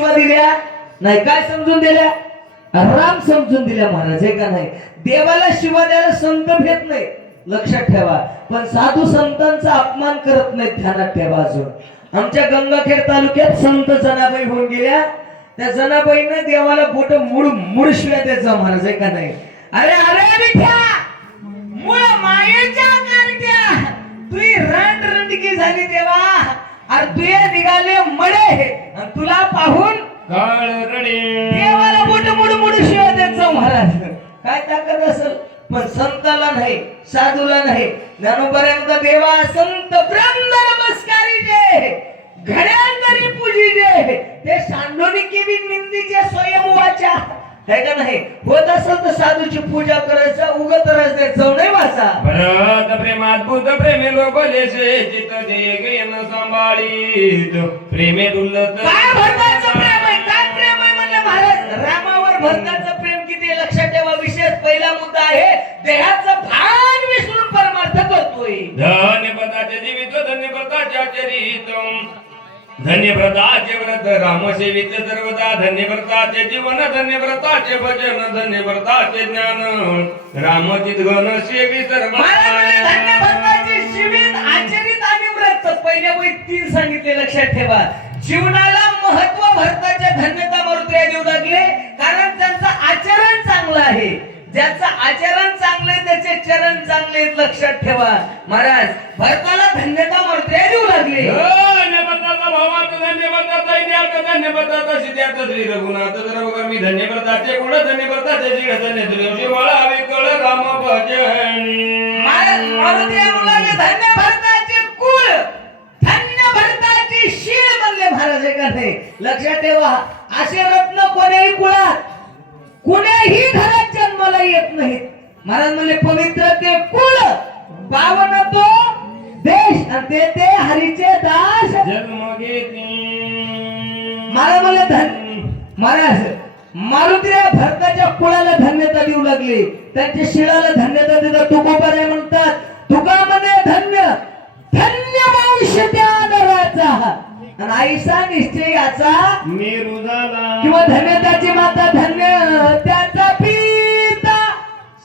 शिवा दिल्या नाही, काय समजून दिल्या? राम समजून दिल्या महाराज, हे का नाही? देवाला शिवा द्यायला संत भेट नाही, लक्षात ठेवा. पण साधू संतांचा अपमान करत नाही, ध्यानात ठेवा. अजून आमच्या गंगाखेड तालुक्यात संत जनाबाई होऊन गेल्या. त्या जनाबाईने देवाला बोट मुळ शिव्या द्यायचा महाराज, हे का नाही? अरे अरे विठ्या मुळ मायेच्या कारट्या तुही रणरणकी झाली देवा. अरे तुये निघाले मळे तुला पाहून देवाला बोट मुड शिव्या द्यायचा महाराज. काय ताकद असेल? पण संताला नाही, साधूला नाही. ज्ञानोबा देवा संत ब्रह्म नमस्कारी जे घड्यांतरी पूजी जे ते सांडोनी केवी निंदीचे स्वयंवाचा, है का नाही? होत असेल तर साधूची पूजा करायचं, उगत रस नाही वाचा. भरत प्रेमात बुद्ध प्रेमे लोकलेशे चित्त दे गेन सांभाळीत प्रेमे दुल्लत. काय भरताचं प्रेम आहे? काय प्रेम आहे म्हणले महाराज? रामावर भरताचं प्रेम किती लक्षात ठेवा. विशेष पहिला मुद्दा आहे, देहाचं भान विसरून परमार्थ करतोय. धन्यपदाचे जीवित धन्यपदाच्या चरित धन्यव्रताचे व्रत रामसेवित सर्वदा धन्यव्रताचे जीवन धन्यव्रताचे भजन धन्यव्रताचे ज्ञान रामचित गण सेवी सर्व. धन्यव्रताचे जीवित आचरित आणि व्रत पहिल्या वैत 3 सांगितले, लक्षात ठेवा. जीवनाला महत्व भरताच्या धन्यता मारुत्र्या देऊ लागले, कारण त्यांचं आचरण चांगलं आहे. ज्याचं आचरण चांगले त्याचे चरण चांगले, लक्षात ठेवा. महाराज भरताला धन्यता मारुत्र्या देऊ लागले. धन्यव्रताचा भावार्थ धन्यव्रताचा इतिहास धन्यव्रताचा सिद्धार्थ श्री रघुनाथ सर्वकर्मी धन्यव्रताचे गुण धन्यव्रताचे श्री धन्य श्री वळावे कळ राम भजनी. महाराज मारुत्र्या मुलाने धन्यव्रताचे कुळ धन्यव्रताची शीळ म्हणले महाराज, हे का नाही? लक्षात ठेवा. असे रत्न कोणीही कुळात कुणीही घरात जन्माला येत नाहीत. महाराज म्हणले पवित्र ते कुळ पावन तो देश आणि ते हरीचे दास जन्म घेती. महाराज म्हणले महाराज मारुतीला भरताच्या कुळाला धन्यता देऊ लागली, त्यांच्या शिळाला धन्यता देतात. तुकोबाने म्हणतात, तुका म्हणे धन्य धन्य वंश त्या नराचा आणि आईसा निश्चय याचा मेरू झाला. किंवा धन्यताची माता धन्य त्याचा पिता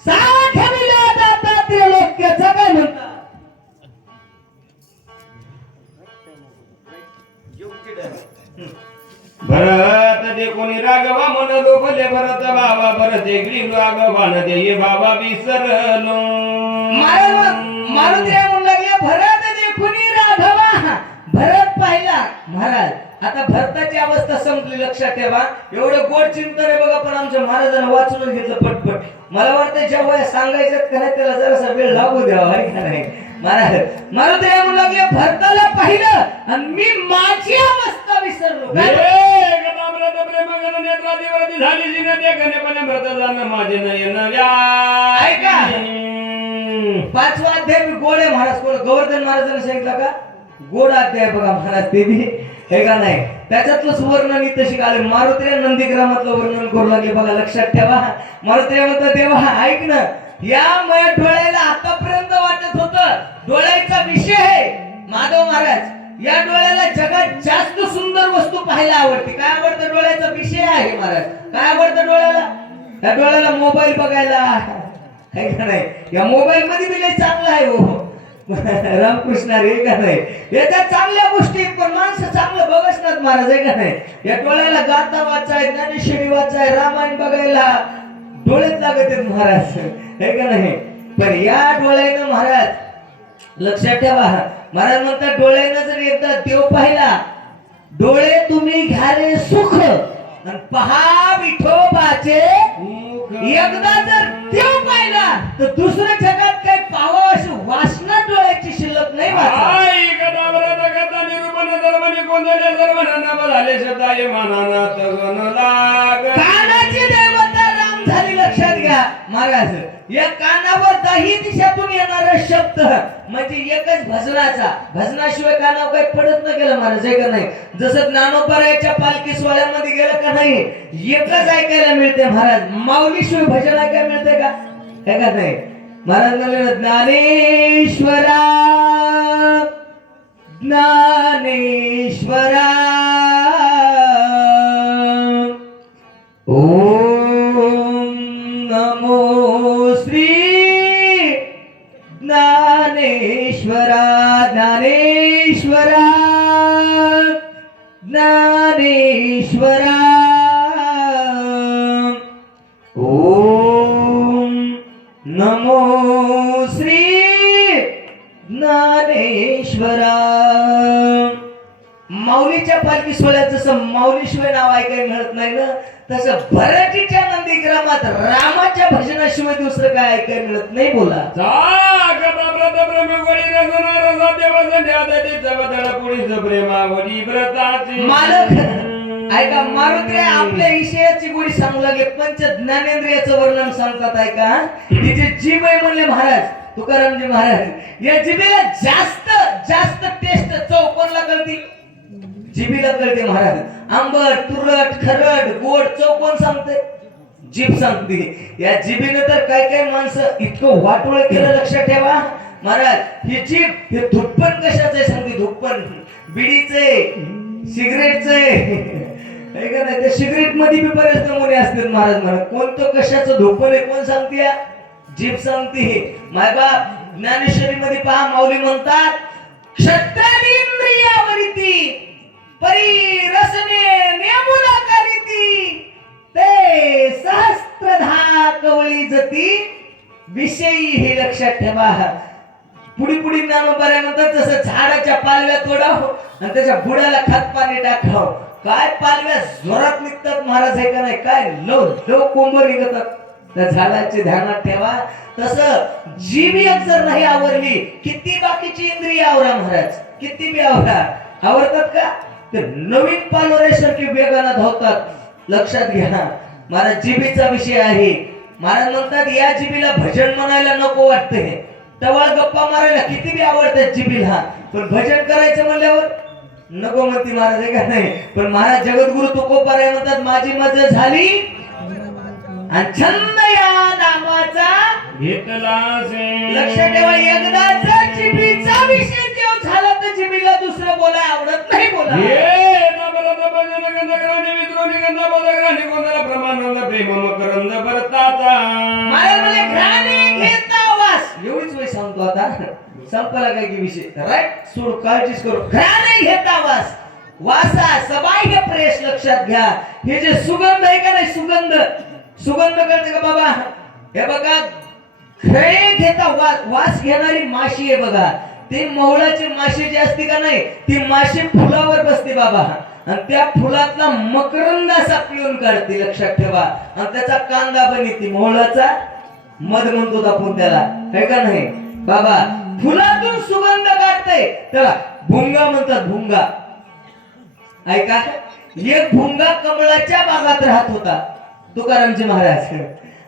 साठविला दाता त्रिलोक्याचा, काय म्हणतात? भरत दे कोणी राघवा मन लोकले भरत बाबा भरत एकली राघवान दे बाबा विसरलो. मारुतीला म्हणू लागले भरत दे कोणी राघवा. भरत पाहिला महाराज. आता भरताची अवस्था संपली, लक्षात ठेवा. एवढं गोड चिंतन आहे बघा, पण आमच्या महाराजांना वाचून घेतलं पटपट. मला वाटतं जेव्हा सांगायचं का नाही त्याला जरासा वेळ लागू द्यावा, आहे का नाही? महाराज मारुतीला म्हणू लागले भरताला पाहिलं आणि मी माझी अवस्था विसरलो. झाली जी नदी भरत जाणं माझे नयन व्या. ऐका 5वा अध्याय गोड आहे महाराज. कोण गोवर्धन महाराजांनी सांगितलं का? गोड अध्याय बघा महाराज, ते बी हे का नाही? त्याच्यातलंच वर्णन इथं शिकाले. मारुतीला नंदीग्रामातलं वर्णन करू लागले बघा, लक्षात ठेवा. मारुतीला म्हणतात देवा ऐक ना, या माझ्या डोळ्याला आतापर्यंत वाटत होतं डोळ्याचा विषय आहे माधव महाराज. या डोळ्याला जगात जास्त सुंदर वस्तू पाहायला आवडते. काय आवडतं? डोळ्याचा विषय आहे महाराज. काय आवडतं डोळ्याला? त्या डोळ्याला मोबाईल बघायला, है का नाही? या मोबाईल मध्ये बी लय चांगला आहे हो रामकृष्ण रे, का नाही? याच्यात चांगल्या गोष्टी, पण माणसं चांगलं बघत नाहीत महाराज, आहे का नाही? या डोळ्याला गाथा वाचाय, ज्ञानेश्वरी वाचाय, रामायण बघायला डोळ्यात लागत आहेत महाराज, आहे का नाही? पण या डोळ्यानं महाराज लक्षात ठेवा. महाराज म्हणतात डोळ्यानं जर एकदा देव पाहिला, डोळे तुम्ही घ्या रे सुख आणि पहा विठोबाचे. एकदा जर देव पाहिला तर दुसऱ्या जगात काही पाहावं अशी वासना डोळ्याची शिल्लक नाही. कानाची देवता राम झाली, लक्षात घ्या महाराज. या कानावर 10 दिशातून येणारा शब्द म्हणजे एकच भजनाचा. भजनाशिवाय कानावर काही पडत न गेलं महाराज, आहे का नाही? जसं ज्ञानोबरायाच्या पालखी सोहळ्यामध्ये गेलं का नाही, एकच ऐकायला मिळते महाराज. माऊलीशिवाय भजन ऐकायला मिळते का? आहे का नाही? महाराज म्हणले ज्ञानेश्वरा ज्ञानेश्वरा ओम नमो श्री ज्ञानेश्वरा ज्ञानेश्वरा ज्ञानेश्वरा ओम नमो श्री ज्ञानेश्वरा. माऊलीच्या पालखी सोहळ्यात जसं माऊलीशिवाय नाव ऐकायला मिळत नाही ना, तसं भराटीच्या नंदीग्रामात रामाच्या भजनाशिवाय दुसरं काय ऐकायला मिळत नाही. बोला मालक ऐका, मारुती आपल्या विषयाची गोडी सांगू लागले. पंच ज्ञानेंद्रियाचं वर्णन सांगतात. ऐका, तिचे जीभ आहे म्हणले महाराज तुकारामजी महाराज. या जिभेला जास्त जास्त टेस्ट चव कोणला कळती? जिभेला कळते महाराज. आंबट तुरट खरट गोड चव कोण सांगते? जीभ सांगते. या जिभेनं तर काय काय माणसं इतकं वाटोळ केलं. लक्षात ठेवा महाराज, ही जीभ हे धुप्पण कशाचं आहे सांगते? धुप्पण बिडीचे सिगरेटचे का नाही? त्या सिगरेट मध्ये बी बरेच नमुने असतात महाराज. म्हणा कोणतं कशाचं धुप्पण आहे कोण सांगते? जीभ सांगते. मायबाप ज्ञानेश्वरी मध्ये पहा, माऊली म्हणतात क्षत्रादींद्रियावरिती परी रसने नेमुना करीती ते सहस्त्रधा कवळी जती विषयी. हे लक्षात ठेवा. पुढी पुढी ज्ञानोबा म्हणतात तसं झाडाच्या पालव्या तोडाव आणि त्याच्या बुडाला खत पाणी टाकाव. काय पालव्या जोरात निघतात महाराज आहे का नाही? काय लो कोंबर निघतात त्या झाडाचे. ध्यानात ठेवा. तसं जीभ एक जर नाही आवरली, किती बाकीची इंद्रिय आवरा महाराज, किती बी आवरा, आवरतात का? ते नवीन पालोऱ्यासारखी वेगानं धावतात. लक्षात घ्या महाराज, जिभेचा विषय आहे. महाराज म्हणतात या जिभेला भजन म्हणायला नको वाटते, टवाळ गप्पा मारायला किती बी आवडतात जिभेला, पण भजन करायचं म्हणल्यावर नको म्हणते महाराज आहे का नाही? पण महाराज जगद्गुरु तुकोबाराय म्हणतात माझी मजा झाली आणि छंद या नामाचा घेतला. लक्षात ठेवा, एकदाचा जिभेचा विषय जेव्हा झाला तर जिभेला दुसरं बोलाय आवडत नाही. बोला एवढीच वेळ सांगतो आता, संपला काय की विषय राईट. सोड काळजीच करू. घराने घेता वास वासा सबाह्य प्रेस. लक्षात घ्या, हे जे सुगंध आहे का नाही, सुगंध सुगंध कळते का बाबा? हे बघा, घरे घेता वास घेणारी माशी आहे बघा. ती मोहळाची माशी जी असते का नाही, ती माशी फुलावर बसते बाबा आणि त्या फुलातला मकरंद असा पिळून काढते. लक्षात ठेवा. आणि त्याचा कांदा बनते. मोहळाचा मध म्हणतो आपण त्याला, है का नाही बाबा? फुलातून सुगंध काढते त्याला भुंगा म्हणतात. भुंगा ऐका, एक भुंगा कमळाच्या बागात राहत होता तुकारामजी महाराज,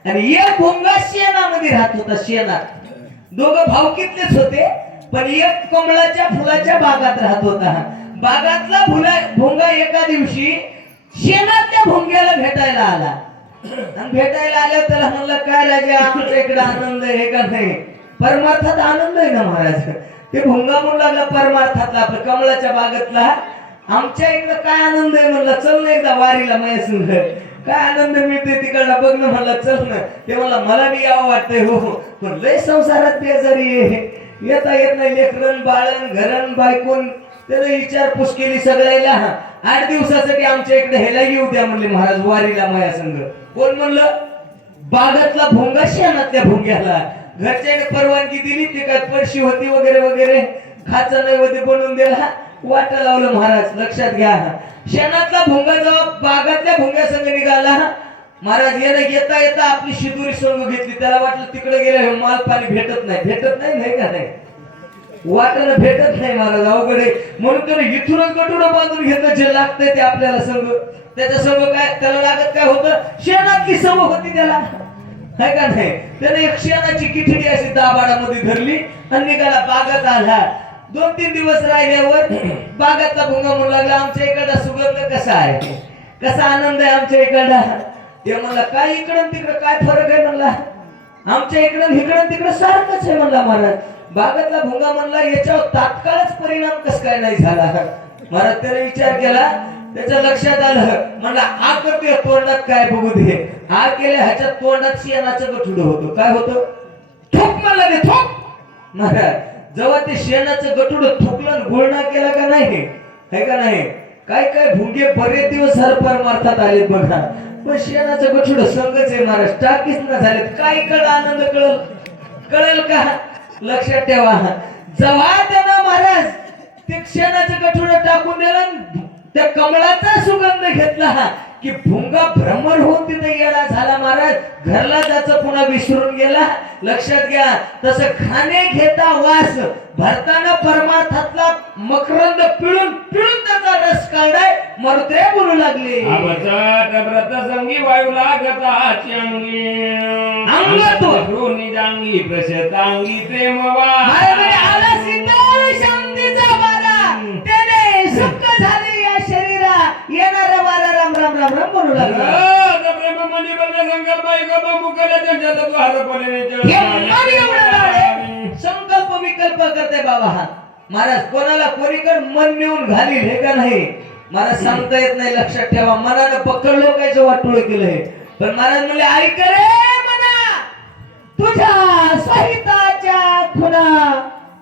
आणि एक भुंगा शेणामध्ये राहत होता. शेणात दोघं भावकीतलेच होते, पण एक कमळाच्या फुलाच्या बागात राहत होता. बागातला भुंगा एका दिवशी शेणातल्या भुंग्याला भेटायला आला. आणि भेटायला आल्यावर त्याला म्हणलं काय राजा आमच्या इकडे आनंद आहे का नाही? परमार्थात आनंद आहे ना महाराज? ते भुंगा म्हणू लागला परमार्थातला आपल्या कमळाच्या बागेतला आमच्या इकडे काय आनंद आहे? म्हणलं चल ना एकदा वारीला माझ्या संग, काय आनंद मिळते तिकडला बघ ना. म्हणलं चल ना. ते म्हणला मला बी यावं वाटतंय. हो पण लय संसारात बेजारी आहे, येता येत नाही. लेकरन बाळन घरन बायकून त्याने विचारपूस केली सगळ्याला. 8 दिवसासाठी आमच्या इकडे ह्याला येऊ द्या म्हणले महाराज वारीला माझ्या संग. कोण म्हणलं? बागातला भुंगा शेणातल्या भुंग्याला. घरच्याने परवानगी दिली, ते काय परशी होती वगैरे वगैरे, खाचा नैवेद्य बनवून दिला, वाट लावलं महाराज. लक्षात घ्या, शेणातला भुंगा जेव्हा बागातल्या भुंग्या संग निघाला महाराज, याला येता येता आपली शिदुरी संग घेतली. त्याला वाटलं तिकडे गेलं माल पाणी भेटत नाही का नाही? वाटायला भेटत नाही महाराज, अवघड आहे. म्हणून त्याने इथूनच गटुडं बांधून घेतलं. जे लागतंय ते आपल्याला संग. त्याच्या संग काय त्याला लागत काय होतं? शेणातली सवय होती त्याला, है का नाही? त्याने एक शेणाची किठडी अशी दाबाडामध्ये धरली आणि निघाला. बागात आला. 2-3 दिवस राहिल्यावर बागातला भुंगा म्हणू लागला आमच्या इकडचा सुगंध कसा आहे, कसा आनंद आहे आमच्या इकडला. ते म्हणला काय इकडं तिकडं काय फरक आहे? म्हणला आमच्या इकडं इकडं तिकडं सारखंच आहे म्हणला महाराज. बागातला भुंगा म्हणला याच्यावर तात्काळच परिणाम कस काय नाही झाला? महाराज त्याने विचार केला त्याच्या लक्षात आलं, म्हणला आ करते तोंडात काय बघू दे. आ केल्या ह्याच्या तोंडात शेणाचं गठुडं होतं. काय होतं? थोक म्हणला ते थोक. महाराज जेव्हा ते शेणाचं गठुडं थुकलं गुळणा केला का नाही, है का नाही, काय काय भुंगे बरेच दिवस हरपर मारतात आलेत बघा. पण शेणाचं गठुडं संगच आहे महाराज, टाकीच ना झालेत. काय कळ आनंद कळेल का? लक्षात ठेवा, जेव्हा त्यानं महाराज ते शेणाचं गठुडं टाकून दिलं, त्या कमळाचा सुगंध घेतला की भुंगा भ्रमर होऊन तिथे येडा झाला महाराज. घरला जायचं पुन्हा विसरून गेला. लक्षात घ्या, तसं खाणे घेता वास भरताना परमार्थातला मकरंद पिळून पिळून त्याचा रस काढाय मरुत्रे बोलू लागले. व्रत संगी वायू लागताची अंगी अंगतो निजांगी प्रशतांगी प्रेमवा आला सीतार शांतीचा वारा, त्याने सुख झाले या शरीरा, येणारा वारा राम राम राम राम बोलू लागला. प्रेम मनी बने संकल्प ऐकतो मुकले त्यांच्या द्वार पडले हे मन एवढं लाडे, संकल्प विकल्प करते बाबा. हा महाराज कोणाला कोणीकडे मन नेऊन घालील हे का नाही महाराज सांगता येत नाही. लक्षात ठेवा, मनानं पकडलो कायचं वाटोळ केलंय. पण महाराज म्हणले ऐक रे मना, तुझ्या सहिताच्या खुना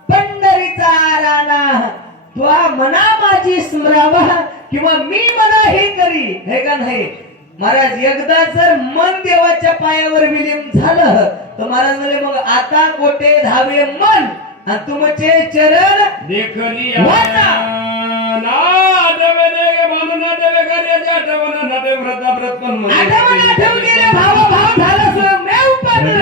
पंढरीचा राणा, तुझा मना माझी स्मरावा किंवा मी मना हे करी, हे का नाही महाराज. एकदा जर मन देवाच्या पायावर विलीन झालं तर महाराज म्हणले मग आता कोटे धावे मन आणि तुमचे चरण देखली वाचा. आठवण गेले भाव भाव झाला स्वयंमेव पात्र.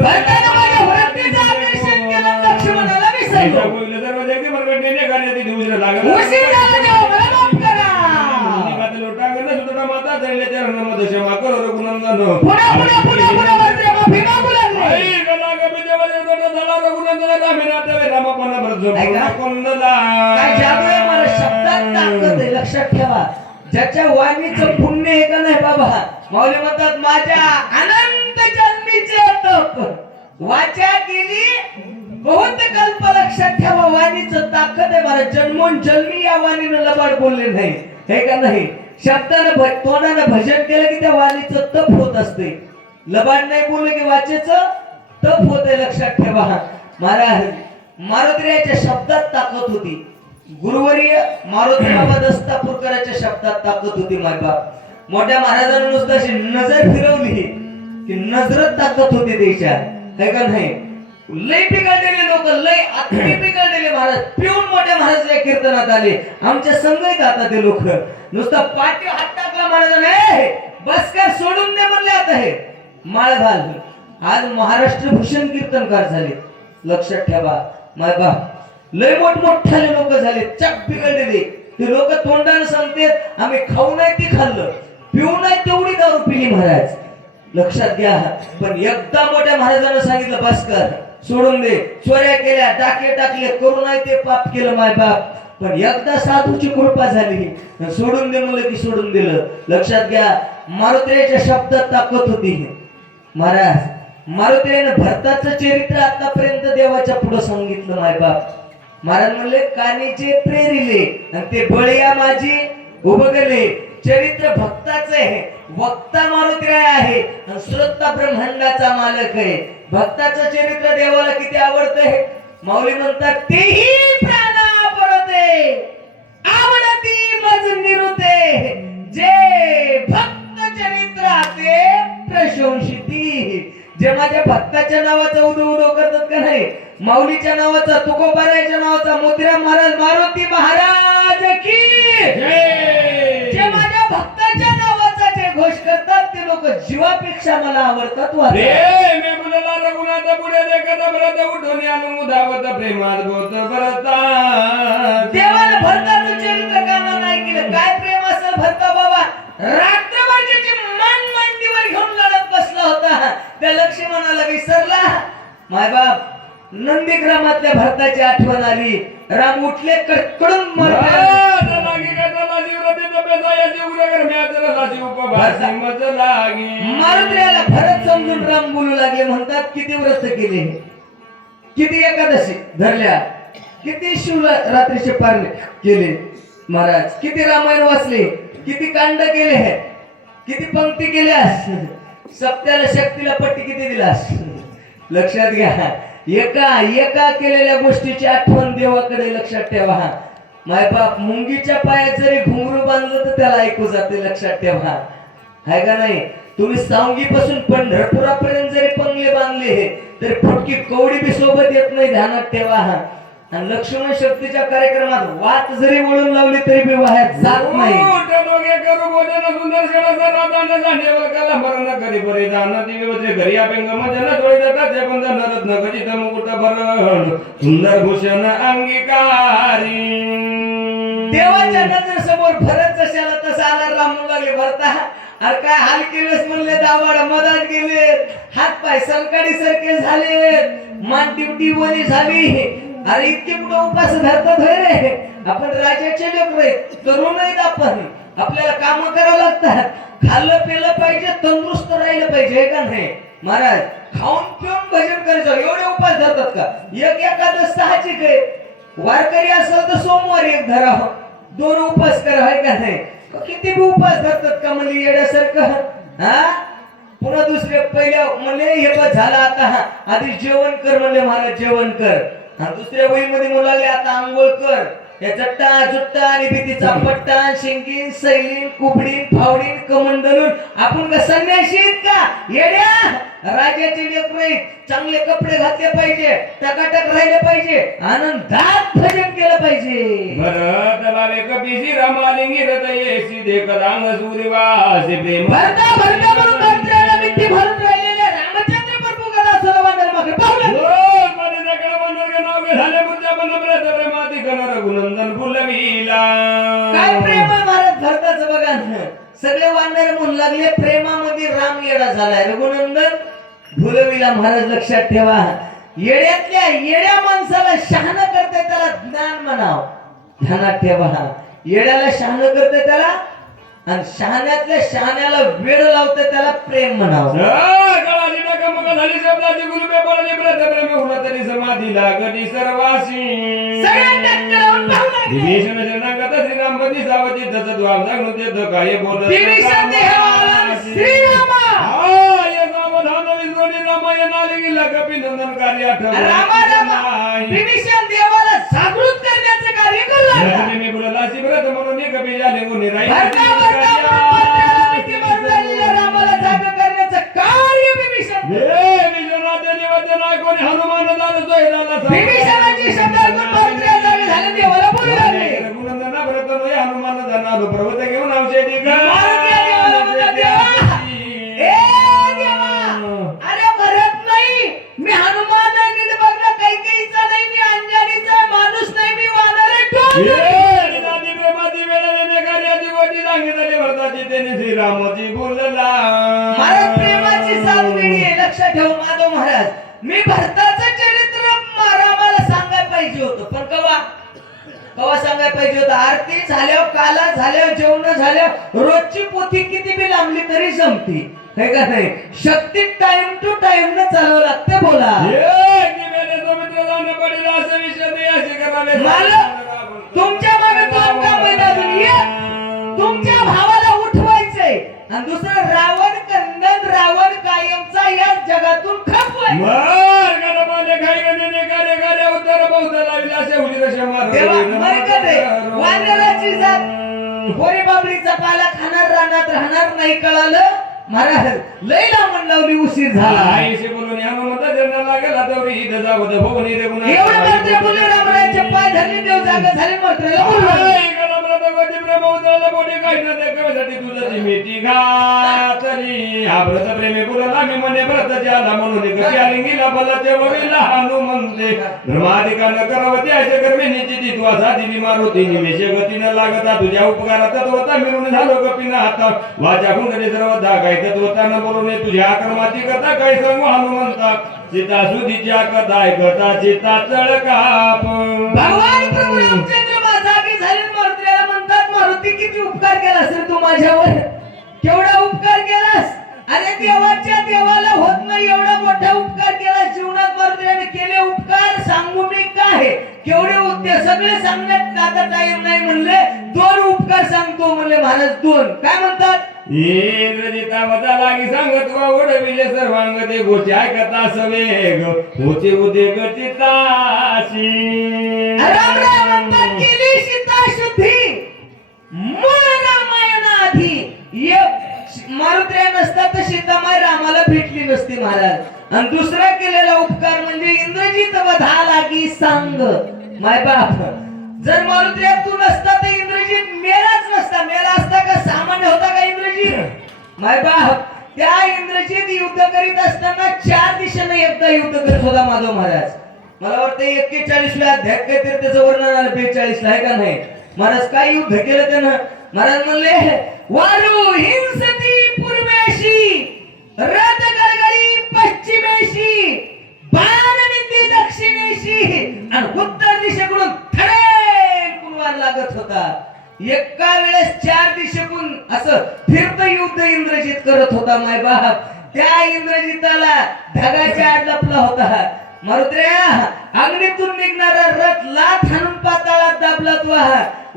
भरताना माझ्या व्रतीचं आकर्षण केलं, लक्ष्मणाला विसरलो. उशीर झाला देवा, मला माफ करा. पुन्हा पुन्हा पुन्हा पुन्हा वरते माफी मागू लागले. काय जादू आहे मला, शब्दात ताकद आहे. लक्षात ठेवा, ज्याच्या वाणीचं पुण्य आहे का नाही बाबा, माऊली म्हणतात माझ्या अनंत जन्मीचे तप वाचा केली बहुत कल्प. लक्षात ठेवा, वाणीचं ताकद आहे मला. जन्मोन जन्मी या वाणीनं लबाड बोलले नाही, हे का नाही. शब्दानं तोंडानं भजन केलं की त्या वाणीचं तप होत असते. लबाड नाही बोलले की वाचेचं तप होते. लक्षात ठेवा महाराज, मारुतीच्या शब्दात ताकद होती. गुरुवर्य मारुती बाबा दस्तापूरकरांच्या शब्दात ताकद होती. मायबाप मोठ्या महाराजांनी नुसतं अशी नजर फिरवली की नजरत ताकद होती देशात, है का नाही. लय बिघडलेले लोक, लय अति बिघडलेले महाराज पिऊन मोठ्या महाराजाच्या कीर्तनात आले. आमच्या संगीत आता ते लोक नुसतं पाठी हात टाकला महाराजांनी, बस कर सोडून दे म्हणले. आता हे माळ घाल. आज महाराष्ट्र भूषण कीर्तनकार झाले. लक्षात ठेवा मायबाप, लय मोठमोठाले लोक झाले, चक बिघडलेले. ते लोक तोंडाने सांगतात आम्ही खाऊ नाही ती खाल्लं, पिऊ नाही तेवढी दारू पिली महाराज. लक्षात घ्या. पण एकदा मोठ्या महाराजांना सांगितलं बस कर, सोडून दे. चोऱ्या केल्या, डाके टाकले, करू नाही ते पाप केलं मायबाप. पण एकदा साधूची कृपा झाली, सोडून दे म्हणलं की सोडून दिलं. लक्षात घ्या, मारुतीच्या शब्दात ताकद होती. महाराज मारुतीने भरताचं चरित्र आतापर्यंत देवाच्या पुढे सांगितलं मायबाप. महाराज म्हणले कानीचे प्रेरिले आणि ते बळिया माझी उभगले. चरित्र भक्ताचं आहे, वक्ता मारुतीराय आहे आणि श्रोता ब्रह्मांडाचा मालक आहे. भक्ताचं चरित्र देवाला किती आवडतंय. माऊली म्हणतात तेही प्राणा परते आवडती मज निरुते, जे भक्त चरित्र ते प्रशंसिती. जे माझ्या भक्ताच्या नावाचा उदो उदो करतात का नाही, माऊलीच्या नावाचा, तुकोबारायच्या नावाचा, मोतीराम महाराज मारुती महाराज की जे माझ्या भक्ताच्या नावाचा जे घोष करतात ते लोक जीवापेक्षा मला आवडतात. रघुनाथ पुढे देखत भरत उठून अनुदावत प्रेमात बोत भरता. देवाला भरताचं चरित्र कामा नाही केलं. काय प्रेम असेल भरता बाबा, रात्रभर त्याची मन मांडीवर घेऊन लढत बसला होता, त्या लक्ष्मणाला विसरला. मायबाप नंदीग्रामातल्या भरताची आठवण आली. राम उठले कडकडून मारुतीला भरत समजून राम बोलू लागले. म्हणतात किती व्रत केले, किती एकादशी धरल्या, किती शिवरात्रीचे पारणे केले महाराज, किती रामायण वाचले, किती कांड केले, किती पंक्ती केल्यास, सप्त्याला शक्तीला पट्टी किती दिलास. लक्षात घ्या, एका केलेल्या गोष्टीची आठवण देवाकडे लक्षात ठेवा. मायबाप मुंगीच्या पायात जरी घुंगरू बांधलं तर त्याला ऐकू जाते, लक्षात ठेवा. आहे का नाही? तुम्ही सांगीपासून पंढरपुरापर्यंत जरी पंगले बांधले तर फुटकी कवडी बी सोबत येत नाही, ध्यानात ठेवा. आणि लक्ष्मण शक्तीच्या कार्यक्रमात वात जरी वळून लावली तरी बी वाहत जात नाही. सुंदर भूषण अंगीकारी देवाच्या नजर समोर भरत जशाला तसा आला रामू लागले भरता. अरे काय हाल केलेस म्हणले, दावाड मदात गेले, हात पाय संकडी सारखे झाले, मान टिवटी वली झाली. अरे इतके कुठं उपास धरतात होय रे? आपण राजाचे लोक रे, तरुण नाहीत आपण. आपल्याला काम करावं लागतात, खाल्लं पिलं पाहिजे, तंदुरुस्त राहिलं पाहिजे, का नाही महाराज? खाऊन पिऊन भजन करायचं, एवढे उपास धरतात का? एक एखादं साहजिक आहे. वारकरी असेल तर सोमवारी एक धरा, 2 उपास करा, आहे का नाही? किती बी उपास धरतात का म्हणले येड्यासारखं. हा पुन्हा दुसरे पहिल्या म्हणले हे बस झाला आता, आधी जेवण कर म्हणले महाराज, जेवण कर. दुसऱ्या वहीमध्ये मुलाले आता आंघोळ कर. या चट्टा चुट्टा आणि भीतीचा पट्टा, शिंगीन सैलीन कुबडीन फावडीन कमंडलून आपण का संन्यासी आहेत का येड्या? राजाचे लेकरं चांगले कपडे घातले पाहिजे, टकाटक राहिले पाहिजे, आनंदात भजन केलं पाहिजे. भरत लाले कपीसी रामालिंगी हृदये सीधे कदांग सूर्यवासी प्रेम भरता भरता म्हणून मंत्र्याला मिठी भरून राहिलेले रामचंद्र प्रभू गदा सलवादर मागे पाहुणे झाले मुद्दा बनब्रत प्रेमाती कन रघुनंदन फुलविला. काय प्रेम आहे भारत भरताचं बघा ना. सगळे वानर म्हणू लागले प्रेमामध्ये राम येडा झालाय, रघुनंदन फुलविला. महाराज लक्षात ठेवा, येड्यातल्या येड्या माणसाला शहाणा करते त्याला ज्ञान म्हणाव, ध्यानात ठेवा. येड्याला शहाणा करते त्याला, आणि शहाण्यातल्या शहाण्याला वेळ लावते त्याला प्रेम म्हणाव. झाली शब्दाची गुरुबे बोलली ब्रत प्रेम होणार तरी समाधी लागली सर्वासी. विभीषण शरणागत श्रीरामपती सावती तसं द्वार जागणू ते काय बोलत रामायण कार्य देवाला जागृत करण्याचे कार्य करू मी बोलला व्रत म्हणून कपी झाले गुन्हे रामाला जाग करण्याचं कार्य विभीषण. हनुमान विभीषणाची शब्द ऐकून मंत्र्या जागे झाले, देवाला बोलू लागले. रघुनंदना भरत हनुमान जाणार पर्वत घेऊन औषधी अरे भरत नाही, मी हनुमान आहे, बघा काही काहीचा नाही, मी अंजनीचा माणूस नाही, मी वानर श्रीरामची बोलला. महाराज प्रेमाची सावली आहे, लक्षात ठेव माधव महाराज. मी भरताचं चरित्र रामाला सांगायला पाहिजे होतं, पण कवा सांगायला पाहिजे होतं? आरती झाल्यावर, काला झाल्यावर, जेवण झाल्यावर, रोजची पोथी किती बी लांबली तरी जमती, हे का नाही? शक्ती टाइम टू टाइम न चालवं लागते. बोला तुमच्या मागे दोन काम आहेत अजून. तुमच्या भावाला उठवायचंय, आणि दुसरं रावण कंदन, रावण कायमचा या जगातून खपवायचं. वानराची जात गोरी बाबळीचा पाला खाणार, रानात राहणार नाही, कळालं महाराज? लय लांबून लावली, उशीर झाला. बोलून लागला तवरी इथं जावं भोवनी रे गुन्हा एवढं मात्र बोलले रामरायाचे पाय धरले, देव जागा झाले, मात्र मेटी घातली. हा व्रत प्रेमी बोलला मी म्हणे व्रत ज्याला म्हणून लिंगीला बलाचे वडीला हनुमंते धर्माधिकानं करवते असे कर्मेनीची ती तू असा दिली मारुती निमेष गतीनं लागता तुझ्या उपकारात तत्वता मिळून झालो कपीनं हाता वाचा कुंडली सर्व धागाय तत्वतानं बोलून तुझ्या आक्रमाची कथा काय सांगू हनुमंता सीता सुधीच्या कथा ऐकता सीता चळकाप. भगवान प्रभू रामचंद्र जागी झाले, मंत्र्याला म्हणतात मारुती किती उपकार केला असेल तू माझ्यावर, केवढा उपकार केलास. अरे देवाच्या देवाला होत नाही एवढा मोठा उपकार केला जीवनात. मंत्र्याने केले उपकार सांगू मी काय? आहे केवढे उद्योग सगळे सांगण्यात आता टाइम नाही म्हणले 2 उपकार सांगतो म्हणले महाराज 2 काय म्हणतात इंद्रजिता वदा लागी सांगत वा उडविले सर्वांग ते गोचे ऐकता सवेग होते उद्योग चिताशी राम राम म्हणतात केली सीता शुद्धी मूळ रामायणाआधी एक मारुत्र्या नसता तर सीतामाई रामाला भेटली नसती महाराज आणि दुसरा केलेला उपकार म्हणजे इंद्रजित वधा लागी सांग माय बाप जर मारुत्र्या तू नसता तर इंद्रजित मेलाच नसता मेला असता का सामान्य होता का इंद्रजित माय बाप त्या इंद्रजित युद्ध करीत असताना 4 दिशेने एकदा युद्ध करत होता माधव महाराज मला वाटतं 41व्या अध्यायात काहीतरी त्याचं वर्णन आलं 42 ला आहे का नाही महाराज काय युद्ध केलं त्यानं महाराज म्हणले वारू हिंसती पूर्वेशी रथ गळगळी पश्चिमेशी बाण निंदी दक्षिणेशी आणि उत्तर दिशेकडून थडे कुणवार लागत होता एका वेळेस 4 दिशेकडून असं फिरत युद्ध इंद्रजित करत होता माय बाप त्या इंद्रजिताला ढगाच्या आड लपला होता मारुत्र्या अग्नीतून निघणारा रथ लाथ हाणून पाताळात दाबला तो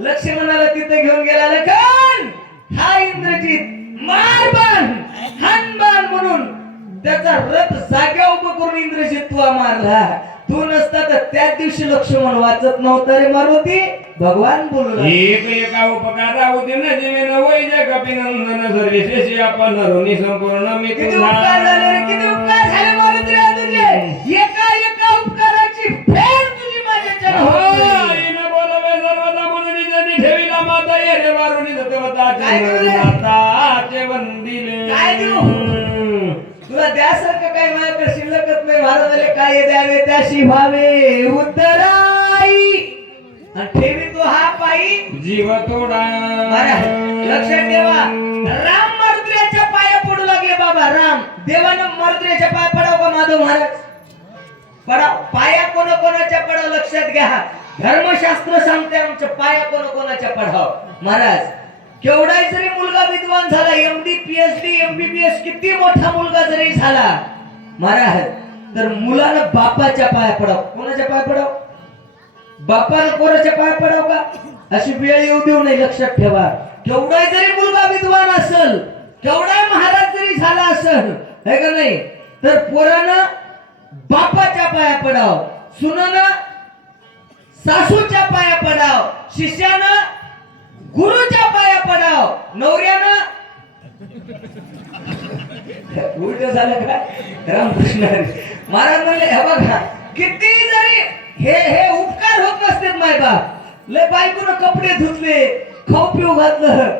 लक्ष्मणाला तिथे घेऊन गेला लखन हा इंद्रजित मार बाण हाण बाण म्हणून त्याचा रथ जाग्या उभं करून इंद्रजित तुला मारला तू नसता तर त्याच दिवशी लक्ष्मण वाचत नव्हता रे मारुती भगवान बोलला एक एका उपकारा होते न जीवन वैजय कपिनंदन सर्वेशेषी आपण ऋणी संपूर्ण मी किती उपकार झाले रे किती उपकार झाले मारुती तुझे एका उपकाराची फेड तुझी माझ्याच्या बोलवे सर्वदा म्हणून जनी ठेविला माता ये रे वारुणी सतवता माताचे वंदिले काय देऊ तुला द्यासारखं काय माझ्याकडे शिल्लकच नाही महाराजाले काय द्यावे त्याशी व्हावे उत्तराई आणि ठेवी तो हा पायी जीव तोडा लक्षात ठेवा राम मारुत्र्याच्या पाया पडू लागले बाबा राम देवानं मारुत्र्याच्या पाया पडाव का माधव महाराज पडाव पाया कोणाच्या पडाव लक्षात घ्या धर्मशास्त्र सांगते आमच्या पाया कोणाच्या पडाव महाराज केवढाही जरी मुलगा विद्वान झाला एमडी पीएचडी एमबीबीएस किती मोठा मुलगा जरी झाला महाराज तर मुलानं बापाच्या पाया पडाव कोणाच्या पाया पडाव बापानं कोणाच्या पाया पडाव का अशी वेळ येऊ देऊ नये लक्षात ठेवा केवढाही जरी मुलगा विद्वान असेल केवढाही महाराज जरी झाला असेल है का नाही तर पोरानं बापाच्या पाया पडाव सुनानं सासूच्या पाया पडाव शिष्यानं गुरुच्या पाया पडाव नवऱ्यानं उलट झालं का रामकृष्ण महाराज म्हणले हे बघा किती जरी हे उपकार होत नसते माय बाप लय बायकोनं कपडे धुतले खाऊ पिऊ घातलं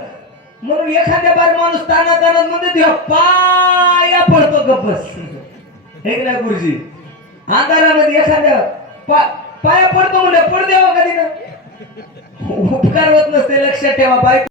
म्हणून एखाद्या बार माणूस ताना मध्ये पाया पडतो गप्पस हे ना गुरुजी अंधारामध्ये एखाद्या पाया पडतो म्हणजे पड द्यावा कधी ना उपकार होत नसते लक्षात ठेवा बायको